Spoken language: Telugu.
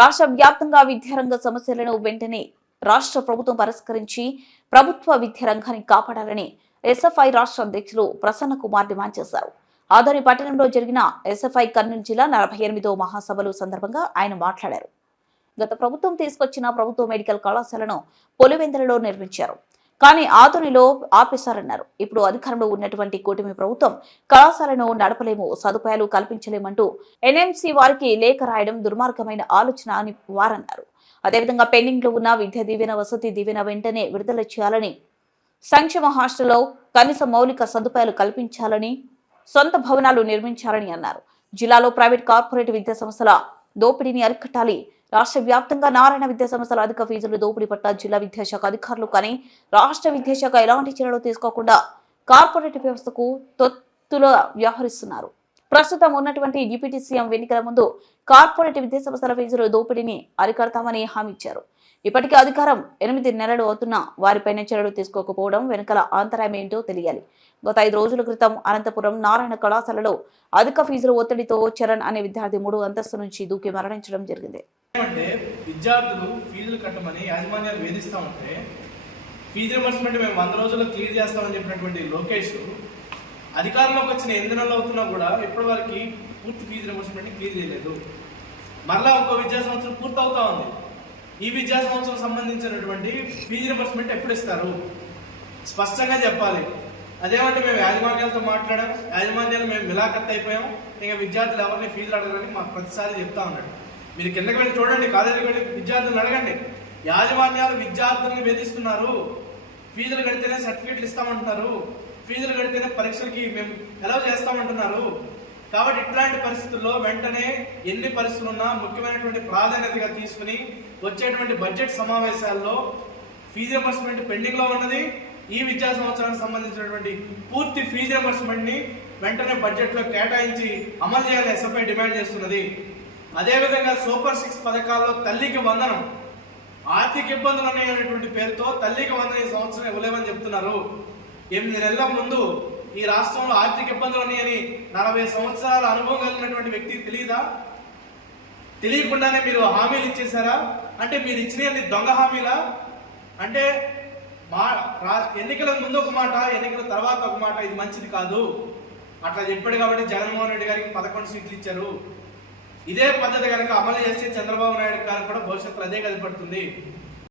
రాష్ట్ర వ్యాప్తంగా విద్యారంగ సమస్యలను వెంటనే రాష్ట్ర ప్రభుత్వం పరిష్కరించి ప్రభుత్వ విద్యారంగాన్ని కాపాడాలని ఎస్ఎఫ్ఐ రాష్ట్ర అధ్యక్షులు ప్రసన్న కుమార్ డిమాండ్ చేశారు. ఆదోని పట్టణంలో జరిగిన ఎస్ఎఫ్ఐ కర్నూలు జిల్లా నలభై ఎనిమిదో మహాసభలు సందర్భంగా ఆయన మాట్లాడారు. గత ప్రభుత్వం తీసుకొచ్చిన ప్రభుత్వ మెడికల్ కళాశాలను పొలివెందులలో నిర్మించారు. కానీ ఆధునిలో ఆపేశారన్నారు. ఇప్పుడు అధికారంలో ఉన్నటువంటి కూటమి ప్రభుత్వం కళాశాలను నడపలేము సదుపాయాలు కల్పించలేమంటూ ఎన్ఎంసీ వారికి లేఖ రాయడం దుర్మార్గమైన ఆలోచన అని వారన్నారు. అదేవిధంగా పెండింగ్లో ఉన్న విద్యా దీవెన వసతి దీవెన వెంటనే విడుదల చేయాలని సంక్షేమ హాస్టల్లో కనీస మౌలిక సదుపాయాలు కల్పించాలని సొంత భవనాలు నిర్మించాలని అన్నారు. జిల్లాలో ప్రైవేట్ కార్పొరేట్ విద్యా సంస్థల దోపిడీని అరికట్టాలి రాష్ట్ర వ్యాప్తంగా నారాయణ విద్యా సంస్థల అధిక ఫీజులు దోపిడీ పట్ల జిల్లా విద్యాశాఖ అధికారులు కానీ రాష్ట్ర విద్యాశాఖ ఎలాంటి చర్యలు తీసుకోకుండా కార్పొరేట్ వ్యవస్థకు తొత్తుల వ్యవహరిస్తున్నారు. ప్రస్తుతం ఉన్నటువంటి డిప్యూటీ సీఎం ఎన్నికల ముందు కార్పొరేట్ విద్యా సంస్థల ఫీజుల దోపిడీని అరికడతామని హామీ ఇచ్చారు. ఇప్పటికే అధికారం ఎనిమిది నెలలు అవుతున్నా వారిపైన చర్యలు తీసుకోకపోవడం వెనుకల ఆంతరాయం ఏంటో తెలియాలి. గత ఐదు రోజుల క్రితం అనంతపురం నారాయణ కళాశాలలో అధిక ఫీజుల ఒత్తిడితో చరణ్ అనే విద్యార్థి మూడు అంతస్తు నుంచి దూకి మరణించడం జరిగింది. ఏమంటే విద్యార్థులు ఫీజులు కట్టమని యాజమాన్యాలు వేధిస్తూ ఉంటే ఫీజు రిమర్స్మెంట్ మేము వంద రోజుల్లో క్లియర్ చేస్తామని చెప్పినటువంటి లోకేష్ అధికారంలోకి వచ్చిన ఎనిమిది నెలలు అవుతున్నా కూడా ఇప్పటి వరకు పూర్తి ఫీజు రిమర్స్మెంట్ క్లియర్ చేయలేదు. మరలా ఒక విద్యా సంవత్సరం పూర్తి అవుతా ఉంది. ఈ విద్యా సంవత్సరం సంబంధించినటువంటి ఫీజు రిమర్స్మెంట్ ఎప్పుడు ఇస్తారు? స్పష్టంగా చెప్పాలి. అదేమంటే మేము యాజమాన్యాలతో మాట్లాడాం. యాజమాన్యాలు మేము మిలాఖత్ అయిపోయాం. ఇంకా విద్యార్థులు ఎవరిని ఫీజులు అడగడానికి మాకు ప్రతిసారి చెప్తా ఉన్నాడు. మీరు కిందకి వెళ్ళి చూడండి కాలేజీకి వెళ్ళి విద్యార్థులను అడగండి. యాజమాన్యాలు విద్యార్థుల్ని వేధిస్తున్నారు. ఫీజులు కడితేనే సర్టిఫికెట్లు ఇస్తామంటున్నారు. ఫీజులు కడితేనే పరీక్షలకి మేము ఎలా చేస్తామంటున్నారు. కాబట్టి ఇట్లాంటి పరిస్థితుల్లో వెంటనే ఎన్ని పరిస్థితులు ఉన్నా ముఖ్యమైనటువంటి ప్రాధాన్యతగా తీసుకుని వచ్చేటువంటి బడ్జెట్ సమావేశాల్లో ఫీజు రియంబర్స్మెంట్ పెండింగ్లో ఉన్నది. ఈ విద్యా సంవత్సరానికి సంబంధించినటువంటి పూర్తి ఫీజు రియంబర్స్మెంట్ని వెంటనే బడ్జెట్లో కేటాయించి అమలు చేయాలని ఎస్ఎఫ్ఐ డిమాండ్ చేస్తున్నది. అదేవిధంగా సూపర్ సిక్స్ పథకాల్లో తల్లికి వందనం ఆర్థిక ఇబ్బందులు ఉన్నాయనేటువంటి పేరుతో తల్లికి వందనం ఈ సంవత్సరం ఇవ్వలేమని చెప్తున్నారు. ఎనిమిది నెలల ముందు ఈ రాష్ట్రంలో ఆర్థిక ఇబ్బందులు ఉన్నాయని నలభై సంవత్సరాల అనుభవం కలిగినటువంటి వ్యక్తి తెలియదా తెలియకుండానే మీరు హామీలు ఇచ్చేశారా? అంటే మీరు ఇచ్చినవి దొంగ హామీలా? అంటే మా ఎన్నికల ముందు ఒక మాట ఎన్నికల తర్వాత ఒక మాట ఇది మంచిది కాదు. అట్లా చెప్పాడు కాబట్టి జగన్మోహన్ రెడ్డి గారికి పదకొండు సీట్లు ఇచ్చారు. ఇదే పద్ధతి కనుక అమలు చేస్తే చంద్రబాబు నాయుడు గారు కూడా భవిష్యత్తులో అదే కనపడుతుంది.